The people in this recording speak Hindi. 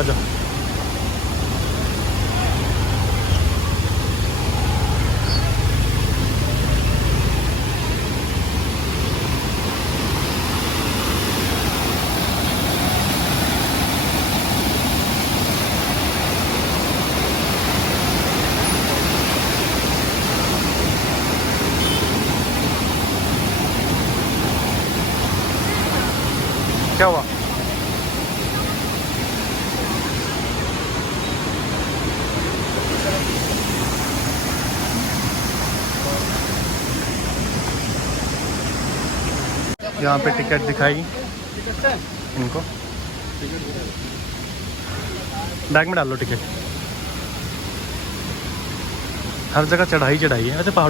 आ जाओ। क्या हुआ? यहाँ पे टिकट दिखाई इनको, बैग में डाल लो टिकट। हर जगह चढ़ाई चढ़ाई है वैसे पहाड़।